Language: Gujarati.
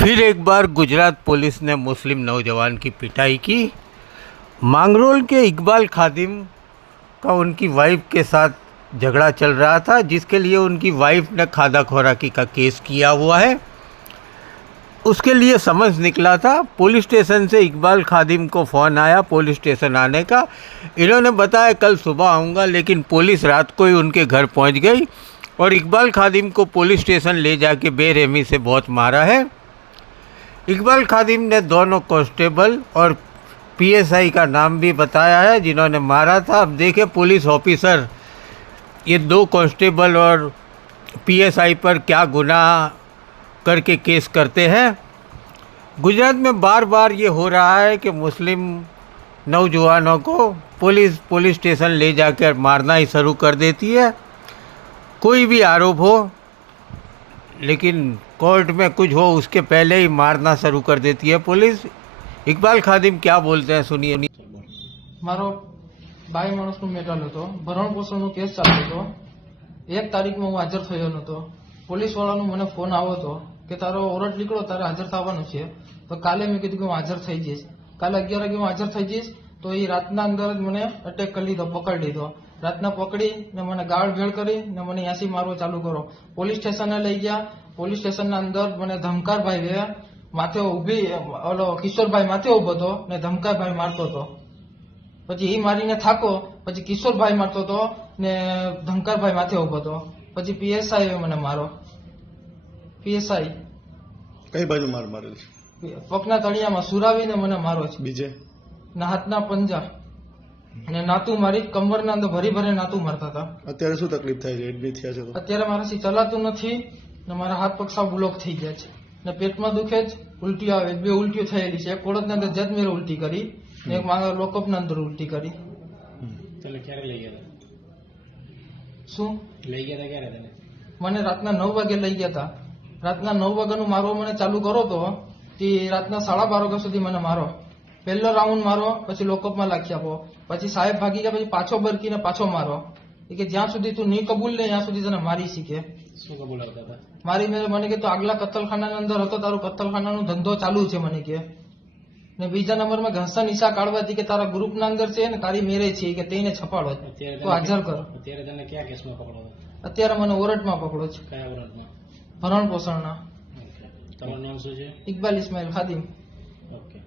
फिर एक बार गुजरात पुलिस ने मुस्लिम नौजवान की पिटाई की। मांगरोल के इकबाल खादिम का उनकी वाइफ के साथ झगड़ा चल रहा था, जिसके लिए उनकी वाइफ ने खादा खोराकी का केस किया हुआ है। उसके लिए समझ निकला था। पुलिस स्टेशन से इकबाल खादिम को फ़ोन आया पुलिस स्टेशन आने का। इन्होंने बताया, कल सुबह आऊँगा, लेकिन पुलिस रात को ही उनके घर पहुँच गई और इकबाल खादिम को पुलिस स्टेशन ले जाके बेरहमी से बहुत मारा है। इकबाल खादिम ने दोनों कांस्टेबल और पीएसआई का नाम भी बताया है, जिन्होंने मारा था। अब देखे पुलिस ऑफिसर, ये दो कांस्टेबल और पीएसआई पर क्या गुनाह करके केस करते हैं। गुजरात में बार बार ये हो रहा है कि मुस्लिम नौजवानों को पुलिस पुलिस स्टेशन ले जाकर मारना ही शुरू कर देती है। कोई भी आरोप हो, लेकिन कोर्ट में कुछ हो उसके पहले ही मारना शुरू कर देती है पुलिस इकबाल खादिम क्या बोलते हैं सुनिए મારો બાઈ માણસનો મેટલ હતો ભરણ પોષણનો કેસ ચાલતો હતો એક તારીખમાં હું હાજર થયો નતો પોલીસ વાળાનો મને ફોન આવ્યો હતો કે તારો ઓરડ નીકળો તારે હાજર થવાનું છે તો કાલે મેં કીધું કે હું હાજર થઈ જઈશ કાલે અગિયાર વાગે હું હાજર થઈ જઈશ તો એ રાતના અંદર જ મને અટેક કરી લીધો પકડી લીધો રાતના પકડી ને મને ગાળ ભેળ કરી ને મને યાસી મારવો ચાલુ કરો પોલીસ સ્ટેશને લઈ ગયા પોલીસ સ્ટેશનના અંદર મને ધમકારભાઈ માથે ઊભી ઓલો કિશોરભાઈ માથે ઊભો હતો ને ધમકારભાઈ મારતો હતો. પછી એ મારીને થાકો પછી કિશોરભાઈ મારતો હતો ને ધંકારભાઈ માથે ઊભો હતો. પછી પીએસઆઈ મને મારો. પીએસઆઈ. કઈ બાજુ માર મારેલ છે? પગના તળિયામાં સુરાવીને મને મારો છે. બીજે? ને હાથના પંજા. ને નાતું મારી કમરના અંદર ભરી ભરી નાતું મારતા હતા. અત્યારે શું તકલીફ થાય છે? એડમિટ થયા છે અત્યારે મારાથી ચલાતું નથી. ને મારા હાથ પગ સાવ બ્લોક થઈ ગયા છે. ને પેટમાં દુખે જ ઉલટી આવે. બે ઉલટીઓ થયેલી છે. એક કોળદની અંદર જત મેરે ઉલટી કરી. ને એક મારા લોકઅપના અંદર ઉલટી કરી. એટલે ક્યારે લઈ ગયા શું? લઈ ગયા હતા ક્યારે તને મને રાતના નવ વાગે લઈ ગયા હતા. રાતના નવ વાગ્યાનું મારો મને ચાલુ કરો તો. તે રાતના સાડા બાર વાગ્યા સુધી મને મારો. પહેલો રાઉન્ડ મારો પછી લોકઅપમાં લાખી આપો. પછી સાહેબ ભાગી ગયા પછી પાછો બરકીને પાછો મારો. કે જ્યાં સુધી તું નહીં કબૂલ લે ત્યાં સુધી તને મારી શીખે. શું કબૂલ હતા? મારી મને કે તું આગલા કત્તલખાનાની અંદર હતો તારું કતલખાનાનો ધંધો ચાલુ છે મને કે. ને બીજા નંબરમાં ઘસન ઈશા કાઢવાથી કે તારા ગ્રુપના અંદર છે ને તારી મેરે છે કે તેને છપાડો. તો હાજર કરો. અત્યારે તને કયા કેસમાં પકડો અત્યારે મને ઓરટમાં પકડો છે. કયા ઓરટમાં? ભરણ પોષણના તમારું નામ શું છે? ઇકબાલ ઇસ્માઇલ ખાદિમ. ઓકે.